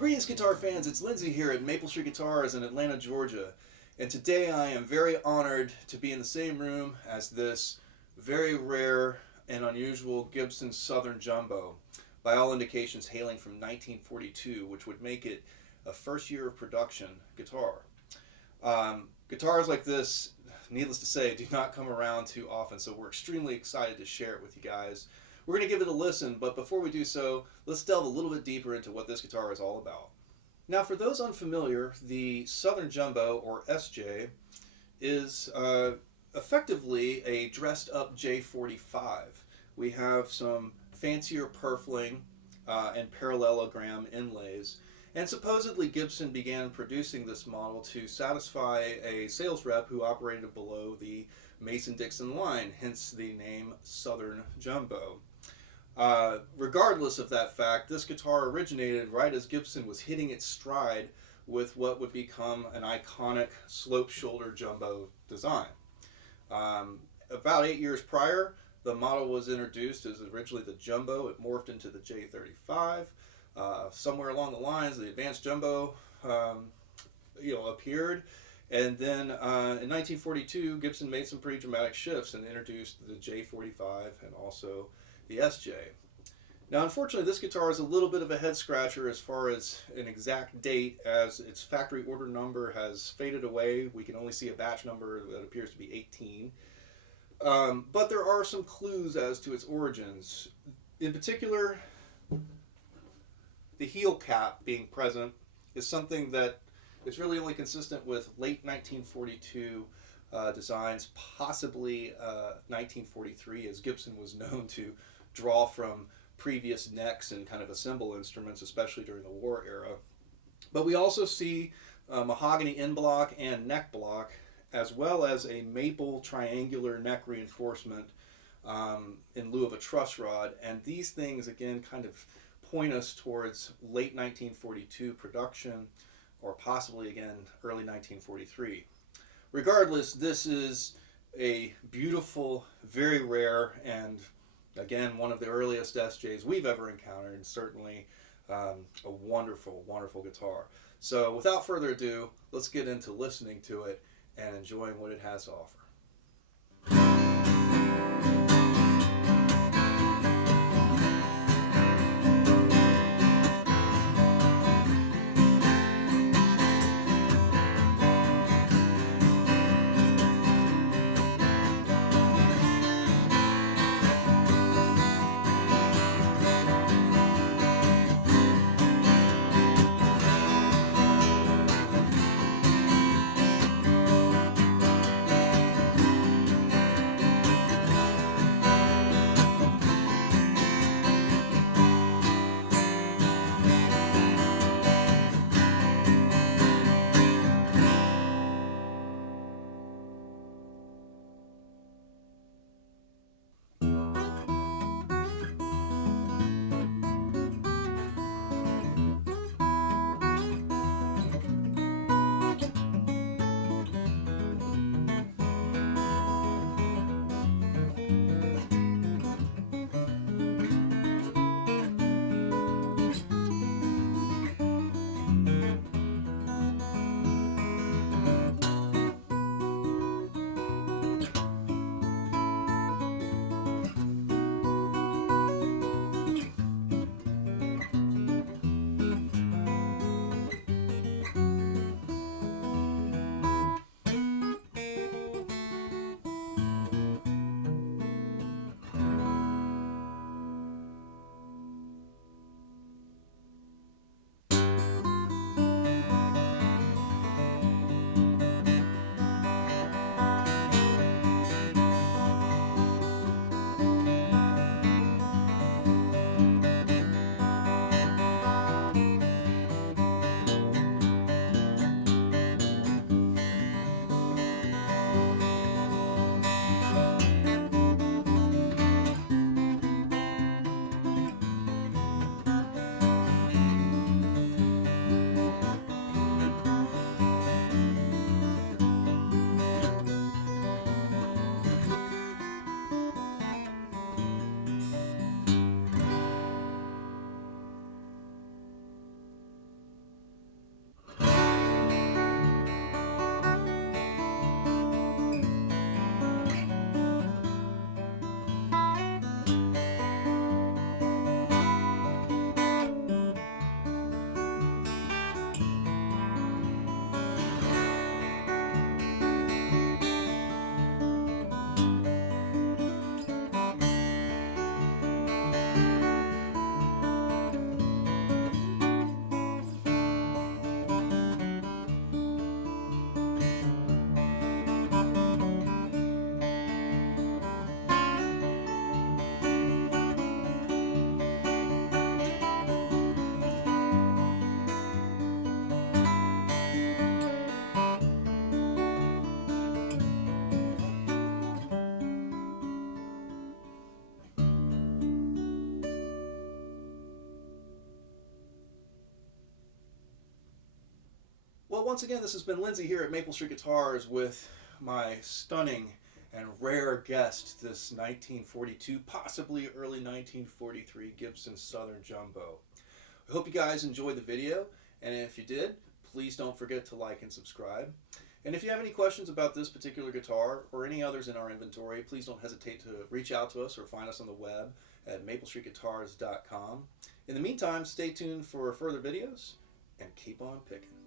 Greetings, guitar fans. It's Lindsay here at Maple Street Guitars in Atlanta, Georgia. And today I am very honored to be in the same room as this very rare and unusual Gibson Southern Jumbo, by all indications hailing from 1942, which would make it a first year of production guitar. Guitars like this, needless to say, do not come around too often, so we're extremely excited to share it with you guys. We're going to give it a listen, but before we do so, let's delve a little bit deeper into what this guitar is all about. Now, for those unfamiliar, the Southern Jumbo, or SJ, is effectively a dressed-up J45. We have some fancier purfling and parallelogram inlays, and supposedly Gibson began producing this model to satisfy a sales rep who operated below the Mason-Dixon line, hence the name Southern Jumbo. Regardless of that fact, this guitar originated right as Gibson was hitting its stride with what would become an iconic slope shoulder jumbo design. About 8 years prior, the model was introduced as originally the Jumbo. It morphed into the J35. Somewhere along the lines, the Advanced Jumbo appeared. And then in 1942, Gibson made some pretty dramatic shifts and introduced the J45 and also the SJ. Now, unfortunately, this guitar is a little bit of a head scratcher as far as an exact date, as its factory order number has faded away. We can only see a batch number that appears to be 18. But there are some clues as to its origins. In particular, the heel cap being present is something that is really only consistent with late 1942 designs, possibly 1943, as Gibson was known to draw from previous necks and kind of assemble instruments, especially during the war era. But we also see mahogany end block and neck block, as well as a maple triangular neck reinforcement in lieu of a truss rod. And these things, again, kind of point us towards late 1942 production, or possibly, again, early 1943. Regardless, this is a beautiful, very rare, and again, one of the earliest SJs we've ever encountered, and certainly a wonderful, wonderful guitar. So without further ado, let's get into listening to it and enjoying what it has to offer. once again, this has been Lindsay here at Maple Street Guitars with my stunning and rare guest, this 1942, possibly early 1943 Gibson Southern Jumbo. I hope you guys enjoyed the video, and if you did, please don't forget to like and subscribe. And if you have any questions about this particular guitar or any others in our inventory, please don't hesitate to reach out to us or find us on the web at maplestreetguitars.com. In the meantime, stay tuned for further videos and keep on picking.